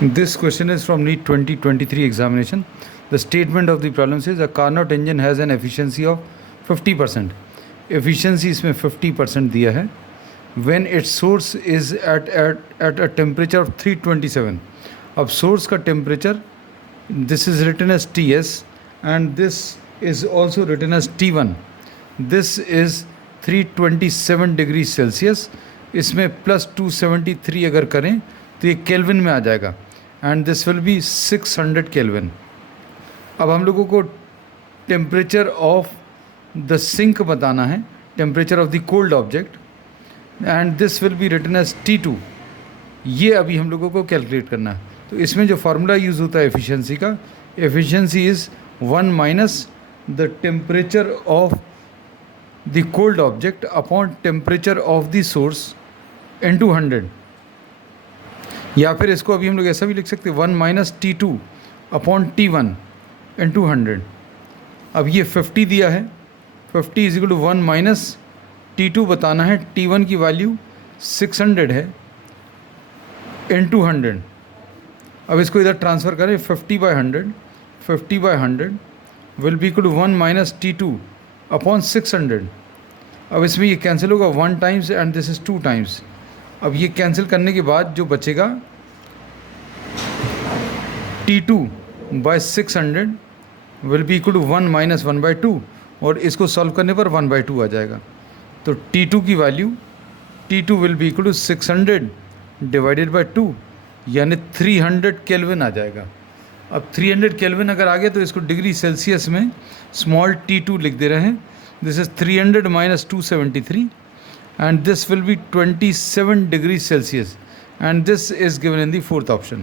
This question is from NEET 2023 examination. The statement of the problem says a Carnot engine has an efficiency of 50%. Efficiency इसमें 50% दिया है. When its source is at a temperature of 327. अब source का temperature, this is written as Ts and this is also written as T1. This is 327 degree Celsius. इसमें +273 अगर करें तो ये केल्विन में आ जाएगा and this will B 600 kelvin. अब हम लोगों को टेम्परेचर ऑफ द सिंक बताना है, temperature of the cold object, and this will be written as T2. ये अभी हम लोगों को कैलकुलेट करना है. तो इसमें जो फार्मूला यूज़ होता है एफिशिएंसी का, efficiency is 1 minus the temperature of the cold object upon temperature of the source into 100. या फिर इसको अभी हम लोग ऐसा भी लिख सकते हैं 1 minus T2 upon T1 into 100. अब ये 50 दिया है, 50 is equal to 1 minus T2 बताना है, T1 की वैल्यू 600 है इनटू 100. अब इसको इधर ट्रांसफ़र करें 50/100 will be equal to 1 minus T2 upon 600. अब इसमें ये कैंसिल होगा 1 times and this is 2 times. अब ये कैंसिल करने के बाद जो बचेगा T2/600 will be equal to 1 minus 1/2 और इसको सॉल्व करने पर 1/2 आ जाएगा. तो T2 की value, T2 will be equal to 600 divided by 2 यानी 300 केल्विन आ जाएगा. अब 300 केल्विन अगर आ गया तो इसको डिग्री सेल्सियस में स्मॉल T2 लिख दे रहे हैं. This is 300 minus 273 and this will be 27 degrees Celsius and this is given in the fourth option.